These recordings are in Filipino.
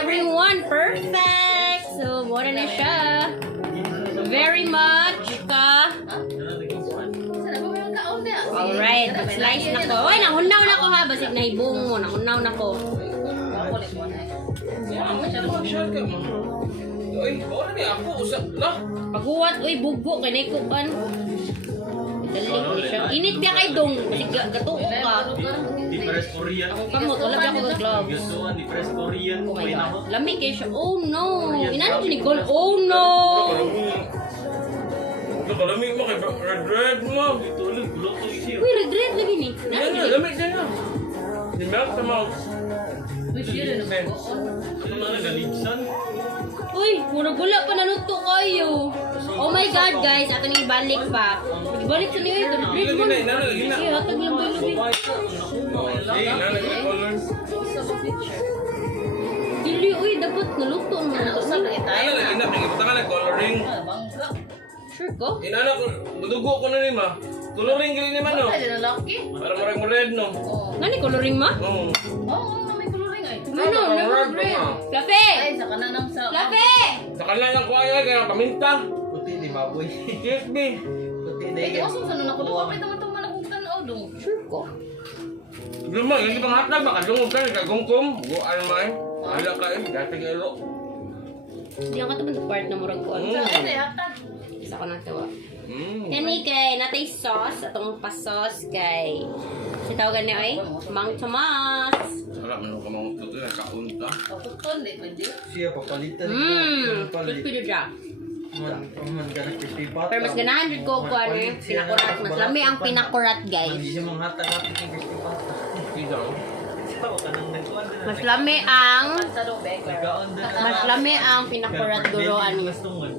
everyone. Perfect. So, muna na siya. Very much ka. Alright, slice na ko. Uy, nahunaw na ko ha. Basig na hibong mo. Nahunaw na ko. Paghuwat, uy, bugo. Kanay ko kan. Init ka kay dong. Basig gato ko ka. Di pares Korean. Ako kamot, wala ba ako gloves. Gasuan, di pares Korean. Oh my God. Lamig kayo siya. Oh no. Inano siya ni Gold. Oh no. Lamig mo kay red mo. Ito ulit, luto siya. Uy, red lagi ni. Lamig din na. Di melt sa mouth. Ano na nagaligsan? Uy, muna gula pa naluto kayo. Oh my God, guys. Ato nang ibalik pa. Ibalik sa niyo ito. Red mo. Sige, hatag lang ba yung Dili, uy, dapat naluto ang mga ito. Ano lagi na, pingibutan ka na coloring. Sure ko? Inana ko, dudugo ko na ni ma. Coloring gini ni man no. Para marag mo red no. Ngani coloring ma? Oo. Ano? Never red. Fluffy! Fluffy! Sa kanila lang ko ay kaya paminta. Puti di baboy. KSB. Puti di yan. Sure ko. Luma, hindi pang hatag baka dungog ka kagungkom. Buan man. Ala ka eh, dati ilo. Hindi ang katapan part na murag ko. Isa ko nang tawa. Kani kay natay sauce atong pa-sauce kay si tawagan ni oy Mang Tomas. Wala man ko mangutot na kaunta. Siya papalitan. Crispy do siya. Man ganang crispy pata. Pero mas ganahan jud ko ano eh, pinakurat. Mas lami ang pinakurat guys. Hindi siya manghatag-hatag ng crispy pata. Ikaw. Mas lami ang Nagkaon din. mas lami ang pinakurat guro ano. Mastungan.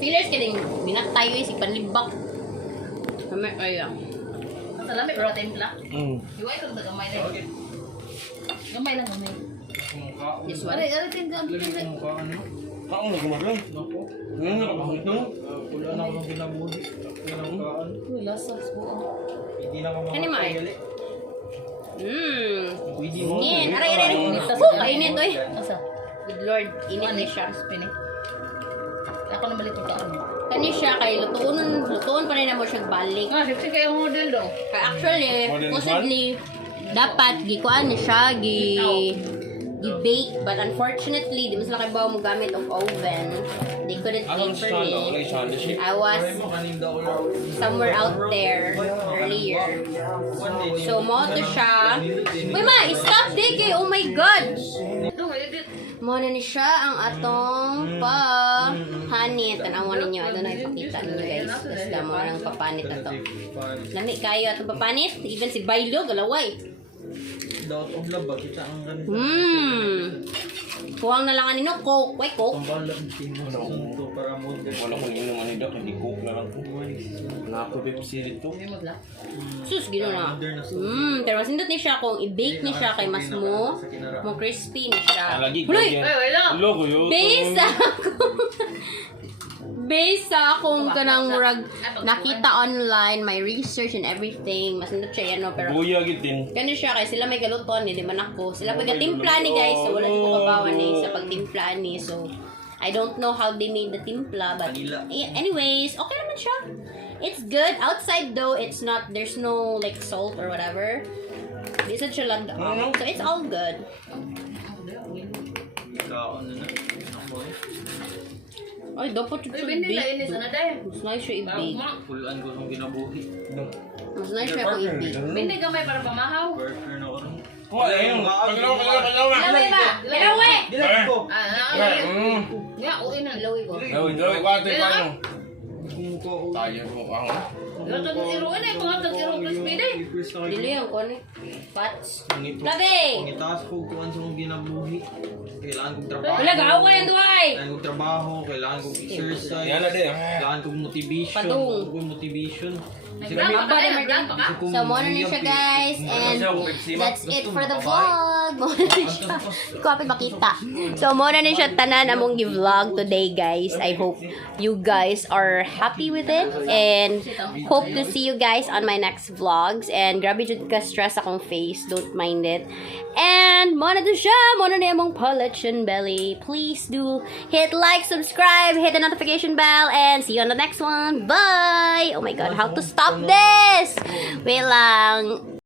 Feelers kidding binatay eh si panlibak. Kami ay this one. Kaon na kumaron. Ngayon nakapangito. Wala na akong ginabuhi. Pinangkaan. Hindi na ako Kani ma? makakayali. Pwede mo. Yan, aray. Oh, kainit oy. Good Lord, init na siya. Kani siya kay lutuon pa rin na mo siyang balik. Kaya actually, possibly dapat gikuan na siya gi-bake, but unfortunately, di mo sila kay bawa mo gamit of oven. They couldn't bake for me. I was somewhere out there earlier. So, mo to siya. Uy ma, stop Dike! Oh my God! Mo na ni siya ang atong pa-hanit. Tanawan ninyo. Ito na ipakita ninyo guys. Basta mo nang papanit na to. Lami kayo atong papanit. Even si Bailo, galaway. Daot og laba kita ang ganito. Kuwang na lang nino Coke. Wait, Coke. Pambalag timo sa sunto para mo. Wala ko inom man ida kay coke na lang ko. Na ako Pepsi dito. Sus, gino na. Pero masindot ni siya kung i-bake ni siya kay mas mo crispy ni siya. Lagi. Huloy! Logo yo. Based sa akong kanang murag nakita online, my research and everything, masindot siya yan no, pero Buya gitin. kani siya kay sila may galuton ni di man ako. Sila pagatimpla ni guys, so wala ko kabawan ni sa pagtimpla ni. So I don't know how they made the timpla, but anyways, okay naman siya. It's good. Outside though, it's not, there's no like salt or whatever. This is siya lang daw. So it's all good. Kaon na. Ay, dapat ito i-bake. Mas nice siya i-bake. Pulaan ko ng ginabuhi. Mas nice siya kung i-bake. Burger na ko. Ko ayun. Paglaw. Ilaway ba? Ilaway! Dilat ko. Dawi kwate pa no. Kung ko. Tayo mo ang. Dili yan ko ni. Pats. Ngito. Labi! Ngitaas ko kung ano sa ginabuhi. Kailangan kong trabaho. Wala, gawa ko yan duhay! Kailangan kong trabaho, kailangan kong exercise. Yan na din. Kailangan kong motivation. Patung. Kailangan kong motivation. So, muna na siya guys. And that's it for the vlog. vlog. Mo na rin siya. Hindi ko kapit makita. So, mo na rin siya tanan among gi-vlog today, guys. I hope you guys are happy with it. And hope to see you guys on my next vlogs. And grabe jud ka stress akong face. Don't mind it. And mo na to siya. Mo na rin among Palachin Belly. Please do hit like, subscribe, hit the notification bell, and see you on the next one. Bye! Oh my god, how to stop this? Wait lang.